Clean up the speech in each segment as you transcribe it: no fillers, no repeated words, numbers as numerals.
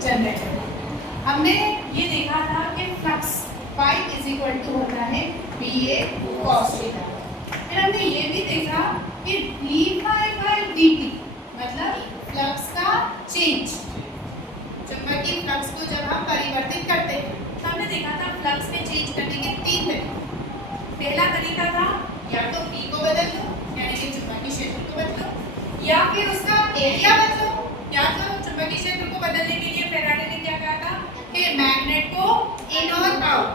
Generator. हमने ये देखा था कि flux phi is equal to होता है बी ए कॉस थीटा। फिर हमने ये भी देखा कि D phi by D T मतलब फ्लक्स का चेंज, चुंबकीय फ्लक्स को जब हम परिवर्तित करते हैं तो हमने देखा था फ्लक्स में चेंज करने के 3 तरीके। पहला तरीका था या तो पी को बदल लो यानी कि चुंबकीय क्षेत्र को बदलो, या फिर उसका एरिया बदलो। या तो चुंबकीय क्षेत्र को बदलने के लिए फैराडे ने क्या कहा था कि मैग्नेट को इन और आउट,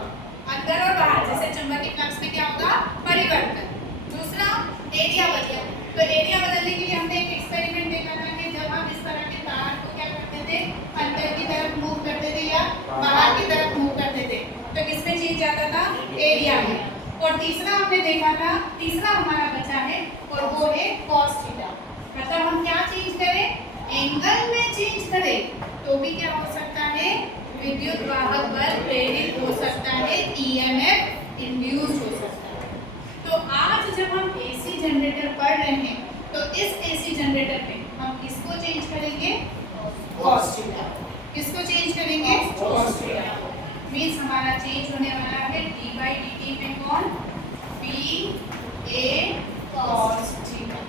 अंदर और बाहर, जैसे चुंबकीय फ्लक्स में क्या होगा परिवर्तन। दूसरा एरिया बदला, तो एरिया बदलने के लिए हमने एक एक्सपेरिमेंट देखा था कि जब हम इस तरह के तार को क्या करते थे अंदर की तरफ मूव करते थे या बाहर की तरफ मूव करते थे तो किसमें चेंज आता था एरिया में। और तीसरा हमने देखा था, तीसरा हमारा बचा है और वो है cos थीटा। मतलब हम क्या चेंज करें एंगल में चेंज करें तो भी क्या हो सकता है विद्युत वाहक बल प्रेरित हो सकता है, ईएमएफ इंड्यूस हो सकता है। तो आज जब हम एसी जनरेटर पढ़ रहे हैं तो इस एसी जनरेटर में हम किसको चेंज करेंगे cos थीटा। किसको चेंज करेंगे cos थीटा। मींस हमारा चेंज होने वाला है डी बाई डी टी में कौन बी ए cos थीटा।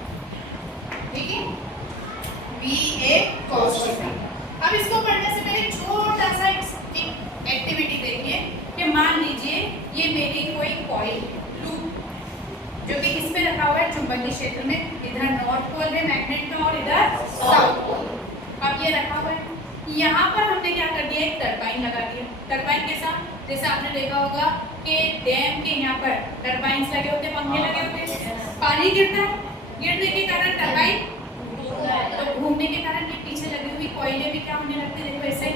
ठीक है बी ए cos थीटा। अब इसको पढ़ने से पहले छोटा सा एक एक्टिविटी देखिए कि मान लीजिए ये मेरी कोई कॉइल लूप जो कि किस पे रखा हुआ है चुंबकीय क्षेत्र में, इधर नॉर्थ पोल है मैग्नेट का और इधर साउथ पोल। अब ये रखा हुआ है, यहाँ पर हमने क्या कर दिया एक टरबाइन लगा दिया। टरबाइन के साथ जैसे आपने देखा होगा कि डैम के यहाँ पर टरबाइंस लगे होते हैं, पंखे लगे होते हैं, पानी गिरता है, गिरने के कारण टरबाइन तो घूमने के कारण ये पीछे लगी हुई कोयले भी क्या होने लगते हैं, देखो ऐसे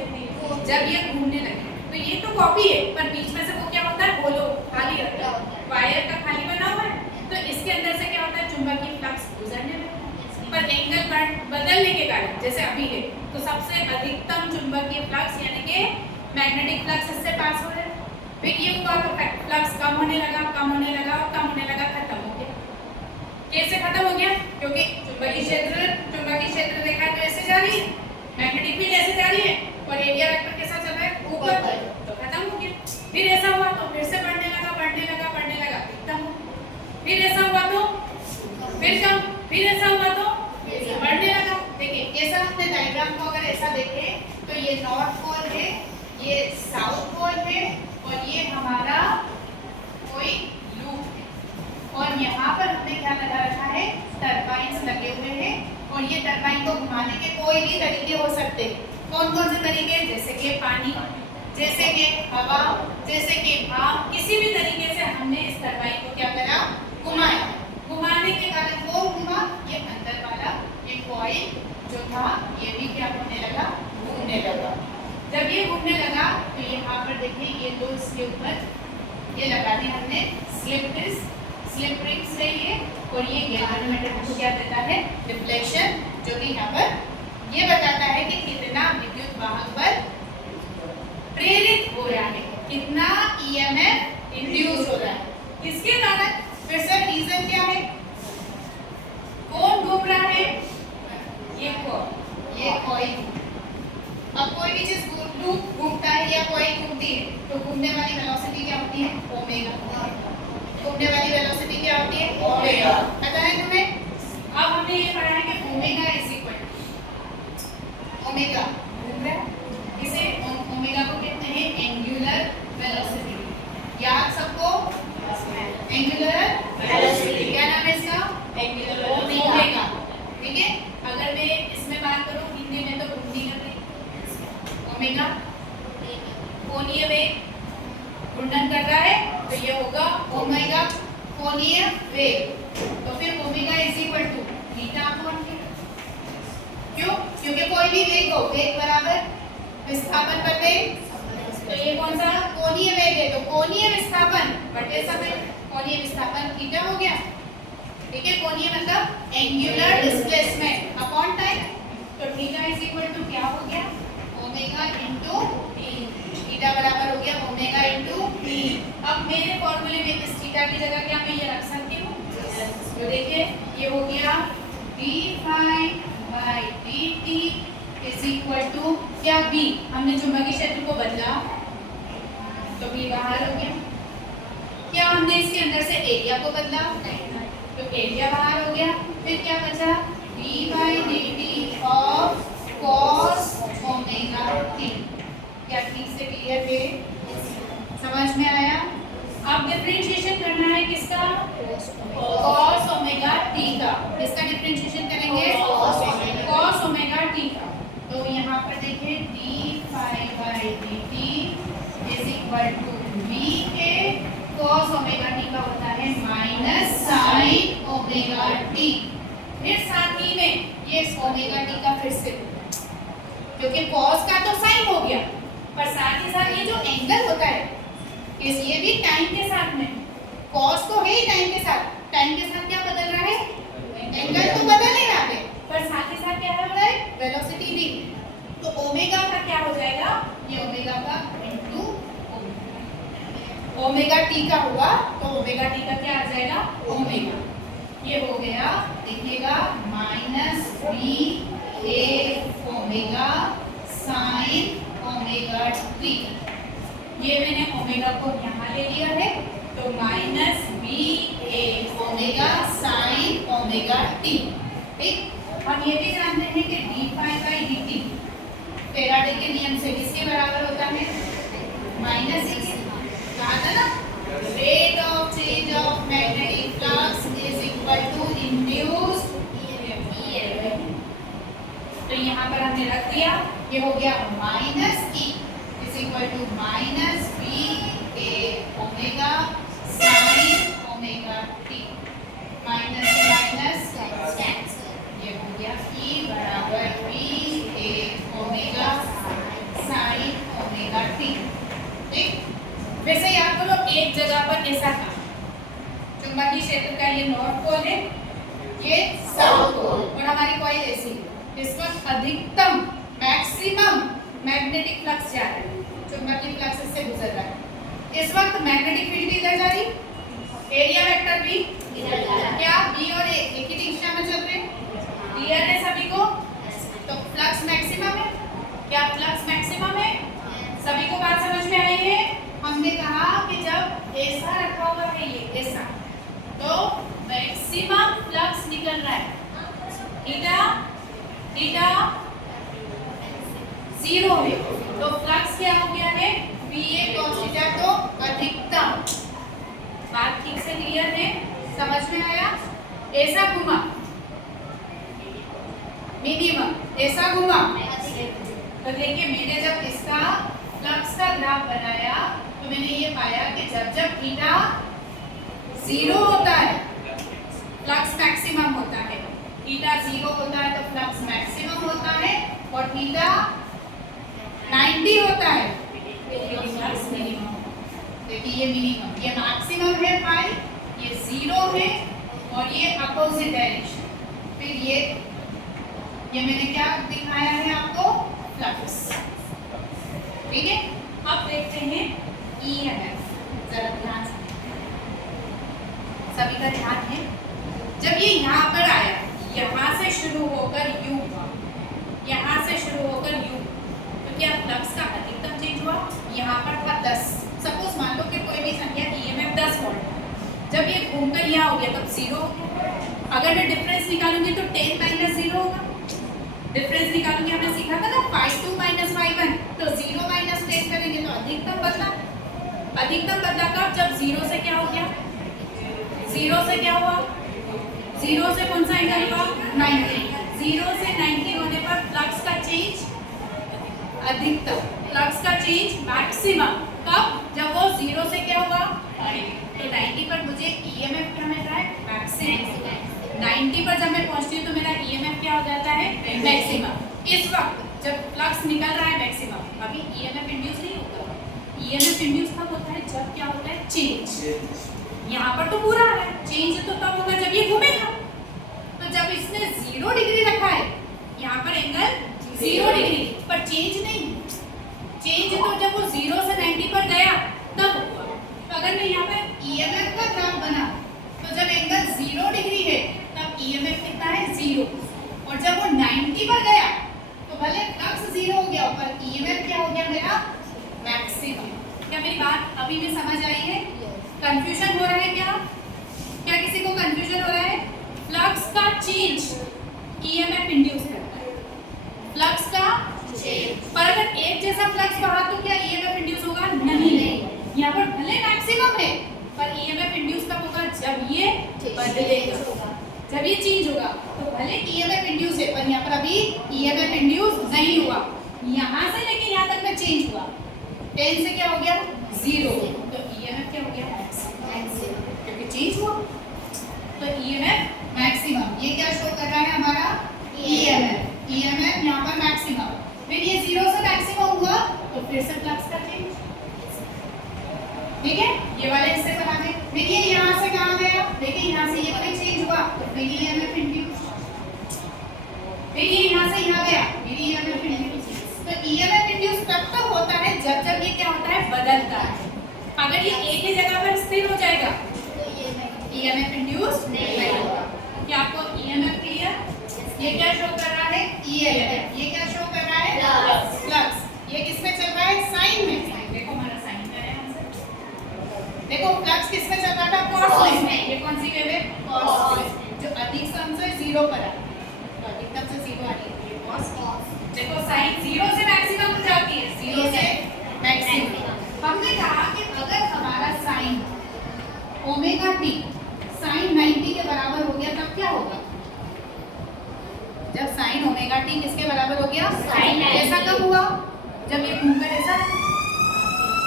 जब ये घूमने लगे तो ये तो कॉपी है पर बीच में से वो क्या होता है होलो खाली रहता है, वायर का खाली बना हुआ है तो इसके अंदर से क्या होता है चुंबकीय फ्लक्स गुजरने लगता है। पर एंगल बदलने के कारण जैसे अभी है तो सबसे अधिकतम चुंबकीय फ्लक्स यानी कि मैग्नेटिक फ्लक्स इससे पास हो रहा है। फिर ये हुआ तो फ्लक्स कम होने लगा कम होने लगा और कम होने लगा, खत्म हो गया। कैसे खत्म हो गया क्योंकि चुंबकीय क्षेत्र देखा तो ऐसे जा रही है, मैग्नेटिक फील्ड ऐसे जा रही है और एरिया वेक्टर कैसा चल रहा है ऊपर, तो खत्म हो गया। फिर ऐसा हुआ तो फिर से बढ़ने लगा खत्म हो। फिर ऐसा हुआ तो फिर कम, फिर ऐसा हुआ तो बढ़ने लगा। देखिए ऐसा हमने डायग्राम को अगर ऐसा देखें तो ये नॉर्थ पोल है, ये साउथ पोल है और ये हमारा कोई लूप है और यहाँ पर हमने क्या लगा रखा है टरबाइंस लगे हुए हैं और ये टरबाइन को घुमाने के कोई भी तरीके हो सकते हैं। कौन कौन से तरीके, जैसे कि पानी, जैसे कि हवा, जैसे कि भाप, किसी भी तरीके से हमने इस टरबाइन को क्या करा घुमाया। घुमाने के कारण वो घुमा, ये अंदर वाला ये कॉइल जो था ये भी क्या होने लगा घूमने लगा। जब ये घूमने लगा तो यहाँ पर देखिए ये दो इसके ऊपर ये लगा दी हमने स्लिप रिंग्स है ये और ये गैल्वेनोमीटर को क्या देता है डिफ्लेक्शन, जो कि यहाँ पर ये बताता है कि कितना विद्युत वाहक बल प्रेरित हो रहा है, कितना ईएमएफ इंड्यूस हो रहा है। किसके कारण, फिर से रीजन क्या है, कौन घूम रहा है, ये कॉइल। अब कोई भी चीज लूप घूमता है या कॉइल घूमती है तो घूमने वाली वेलोसिटी क्या होती है ओमेगा। घूमने वाली वेलोसिटी क्या होती है ओमेगा, पता है तुम्हें। अब हमने ये पढ़ा है कि ओमेगा इज इक्वल ओमेगा घूम रहा है, इसे ओमेगा को कहते हैं एंगुलर वेलोसिटी। याद सबको एंगुलर वेलोसिटी क्या नाम है इसका एंगुलर ओमेगा। ठीक है, अगर मैं इसमें बात करूं हिंदी में तो घूमने का ओमेगा कोणीय वेग घूर्णन कर रहा है तो ये होगा ओमेगा कोणीय वेग। तो फिर omega is equal to theta upon theta. क्यों, क्योंकि कोई भी वेग हो, वेग बराबर विस्थापन बटे, तो ये कौन सा कोणीय वेग है तो कोणीय विस्थापन बटे समय, कोणीय विस्थापन थीटा हो गया। ठीक है, कोणीय मतलब एंगुलर डिस्प्लेसमेंट अपॉन टाइम, तो थीटा इज इक्वल टू क्या हो गया ओमेगा इनटू थीटा बराबर हो गया ओमेगा इनटू टी। अब मेरे फॉर्मूले में इस थीटा की जगह क्या मैं ये रख सकती हूँ, तो देखिए ये हो गया d phi by dt is equal to क्या बी, हमने चुंबकीय क्षेत्र को बदला तो बी बाहर हो गया। क्या हमने इसके अंदर से एरिया को बदला? नहीं, तो एरिया बाहर हो गया। फिर क्या बचा? d/dt of cos omega t। क्या ठीक से क्लियर है? समझ में आया? अब डिफरेंशिएशन करना है किसका? cos ओमेगा t का। किसका डिफरेंशिएशन करेंगे? cos ओमेगा t का। तो यहाँ पर देखिए d/dt is equal to v के cos ओमेगा t का होता है माइनस sin ओमेगा t। फिर साथ ही में ये ओमेगा t का फिर से, क्योंकि cos का तो sin हो गया, पर साथ ही साथ ये जो एंगल होता है ये भी टाइम के साथ में, cos तो है ही टाइम के साथ, टाइम के साथ क्या बदल रहा है? एंगल तो बदल ही रहा है, पर साथ ही साथ क्या हो रहा है? वेलोसिटी भी। तो ओमेगा का क्या हो जाएगा? ये ओमेगा का इनटू ओमेगा टी का हुआ, तो ओमेगा टी का क्या आ जाएगा? ओमेगा। ये हो गया, देखिएगा minus B A omega sine omega T. ये मैंने ओमेगा को यहाँ ले लिया है, तो minus B A omega sine omega T. ठीक, हम ये भी जानते हैं कि d/dt फैराडे के नियम से किसके बराबर होता है? Minus e। कहा था ना, rate of change of magnetic flux is equal to induced EMF। तो यहाँ पर हमने रख दिया, ये हो गया minus e is equal to minus B A omega sine omega T. Minus minus cancel, ये हो गया e बराबर B A omega sine omega T. ठीक, वैसे याद करो एक जगह पर ऐसा था, चुंबकीय क्षेत्र का ये नॉर्थ पोल है, ये साउथ पोल, और हमारी कॉइल ऐसी। इस वक्त अधिकतम मैक्सिमम मैग्नेटिक फ्लक्स जा रहा है, चुंबकीय फ्लक्स इससे गुजर रहा है। इस वक्त मैग्नेटिक फील्ड भी इधर जा रही, एरिया वेक्टर भी इधर जा रहा है। क्या बी और ए एक ही दिशा में चल रहे? क्लियर है सभी को? तो फ्लक्स मैक्सिमम है। क्या फ्लक्स मैक्सिमम है? सभी को बात समझ में आई है? हमने कहा कि जब ऐसा रखा हुआ है, ये ऐसा, तो मैक्सिमम फ्लक्स निकल रहा है, थीटा थीटा 0 है, तो फ्लक्स क्या हो गया है? VA cos थीटा, तो अधिकतम। बात ठीक से क्लियर है? समझ में आया? ऐसा घुमा मिनिमम, ऐसा घुमा, तो देखिए मैंने जब इसका फ्लक्स का ग्राफ बनाया तो मैंने ये पाया कि जब जब थीटा 0 होता है फ्लक्स मैक्सिमम होता है, थीटा 0 होता है तो फ्लक्स मैक्सिमम होता है, और थीटा 90 होता है तो फ्लक्स मिनिमम। देखिए ये मिनिमम, ये मैक्सिमम है पाई, ये 0 है, और ये अपोजिट डायरेक्शन। फिर ये मैंने क्या दिखाया है आपको? फ्लक्स। ठीक है, अब देखते हैं EMF। जरा ध्यान से, सभी का ध्यान है। जब ये यहाँ पर आया, यहाँ से शुरू होकर U हुआ, यहाँ से शुरू होकर U, तो क्या फ्लक्स का अधिकतम चेंज हुआ? यहाँ पर था 10, सपोज मान लो कि कोई भी संख्या EMF 10 वोल्ट, जब ये घूमकर यहाँ हो गया तब 0 हो गया। अगर मैं डिफरेंस निकालूंगी तो 10 माइनस 0 होगा। डिफरेंस निकालूंगी, हमने सीखा था ना 5 2 माइनस 5 1, तो 0 माइनस 10 करेंगे तो अधिकतम बदला। अधिकतम बदला कब? जब 0 से क्या हो गया? 0 से क्या हुआ? 0 से कौन सा एंगल हुआ? 90। 0 से 90 होने पर फ्लक्स का चेंज अधिकतम, फ्लक्स का चेंज मैक्सिमम कब? जब वो 0 से क्या हुआ? तो 90 पर मुझे EMF क्या मिल रहा है? मैक्सिमम। 90 पर जब मैं पहुंचती हूँ तो मेरा EMF क्या हो जाता है? मैक्सिमम। इस वक्त जब फ्लक्स निकल रहा है मैक्सिमम, अभी EMF इंड्यूस नहीं होता। EMF इंड्यूस कब होता है? जब क्या होता है? चेंज। यहाँ पर तो पूरा आ रहा है, चेंज तो तब होगा जब ये घूमेगा। तो जब इसने 0 डिग्री रखा है, यहाँ पर एंगल 0 डिग्री, पर चेंज नहीं। चेंज तो जब वो 0 से 90 पर गया तब हुआ। तो अगर मैं यहाँ पर EMF का ग्राफ बना, तो जब एंगल 0 डिग्री है तब EMF कितना है? 0, और जब वो 90 पर गया तो भले मेरी बात अभी भी समझ आई है? कंफ्यूजन हो रहा है क्या? क्या किसी को कंफ्यूजन हो रहा है? फ्लक्स का चेंज ईएमएफ इंड्यूस करता है, फ्लक्स का चेंज। पर अगर एक जैसा फ्लक्स बढ़ा तो क्या ईएमएफ इंड्यूस होगा? नहीं। यहाँ पर भले मैक्सिमम है पर ईएमएफ इंड्यूस कब होगा? जब ये बदलेगा, जब ये चेंज होगा। तो भले ईएमएफ इंड्यूस है पर यहाँ पर अभी ईएमएफ इंड्यूस नहीं हुआ। यहाँ से लेके यहाँ तक में चेंज हुआ, 10 से क्या हो गया? 0। तो ईएमएफ क्या हो गया? मैक्सिमम, क्योंकि चेंज हुआ। तो ईएमएफ मैक्सिमम, ये क्या शो कर रहा है हमारा? ईएमएफ। ईएमएफ यहाँ पर मैक्सिमम। फिर ये 0 से मैक्सिमम हुआ तो फिर से फ्लक्स का चेंज, ठीक है? ये वाले हिस्से पर आ गए। फिर ये यहाँ से कहाँ गया? देखिए यहाँ से ये वाला चेंज हुआ तो फिर ये ईएमएफ इंड्यूस, फिर ये यहाँ से यहाँ गया, फिर ईएमएफ इंड्यूस। तो ईएमएफ इंड्यूस तब तक होता है जब जब ये क्या होता है? बदलता है। अगर ये एक ही जगह पर स्थिर हो जाएगा तो ईएमएफ इंड्यूस नहीं होगा। क्या आपको ईएमएफ क्लियर? ये क्या शो कर रहा है? ईएमएफ। ये क्या शो कर रहा है? फ्लक्स। ये किसमें चल रहा है? साइन में। देखो हमारा साइन का है आंसर। देखो फ्लक्स किसमें चल रहा था? कॉस में। ये कौन सी वेव है? कॉस में। जो अधिक सम से 0 पर है, तो अधिकतम से 0 आ रही है, ये कॉस। देखो साइन 0 से मैक्सिमम हो जाती है, 0 से मैक्सिमम। हमने कहा कि अगर हमारा साइन ओमेगा टी साइन 90 के बराबर हो गया तब क्या होगा? जब साइन ओमेगा टी किसके बराबर हो गया? साइन 90। ऐसा कब हुआ? जब ये घूमकर ऐसा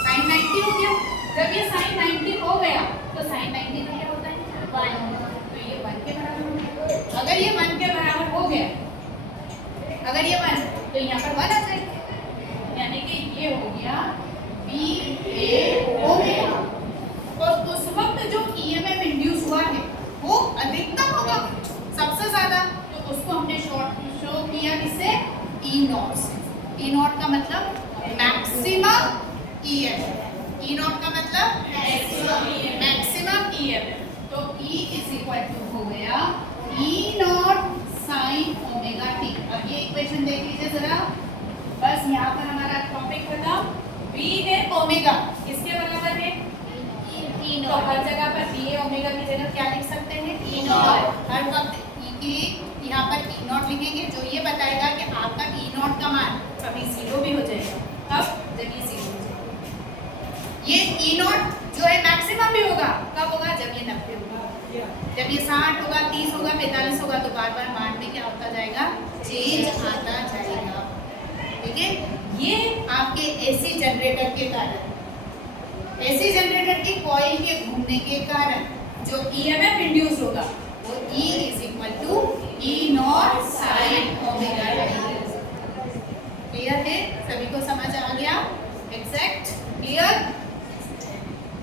साइन 90 हो गया। जब ये साइन 90 हो गया तो साइन 90 का क्या होता है? 1। तो ये 1 के बराबर हो गया। अगर ये 1 के बराबर हो गया, अगर ये 1 तो यहाँ पर 1 आ जाएगा, यानी कि ये हो गया बी ए ओमेगा। और उस वक्त जो ईएमएफ इंड्यूस हुआ है वो अधिकतम होगा, सबसे ज्यादा। तो उसको हमने शो किया किससे? ई नॉट से। ई नॉट का मतलब मैक्सिमम ईएमएफ। ई नॉट का मतलब मैक्सिमम ईएमएफ। तो E इज इक्वल टू हो गया ई नॉट साइन ओमेगा टी। अब ये इक्वेशन देख लीजिए जरा, बस यहाँ पर हमारा टॉपिक खत्म। V है ओमेगा, किसके बराबर है? ई नॉट। तो हर जगह पर V है ओमेगा की जगह क्या लिख सकते हैं? ई नॉट। हर वक्त E की यहाँ पर ई नॉट लिखेंगे, जो ये बताएगा कि आपका ई नॉट का मान कभी 0 भी हो जाएगा। कब? जब ये 0 हो जाएगा। ये ई नॉट जो है मैक्सिमम भी होगा, कब होगा? जब ये 90 होगा। जब ये 60 होगा, 30 होगा, 45 होगा तो बार बार मान में क्या होता जाएगा? चेंज आता जाएगा। ठीक है? ये आपके एसी जनरेटर के कारण, एसी जनरेटर की कॉइल के घूमने के कारण जो ईएमएफ इंड्यूस होगा वो E is equal to E naught sine omega T. Clear है? सभी को समझ आ गया? Exact clear?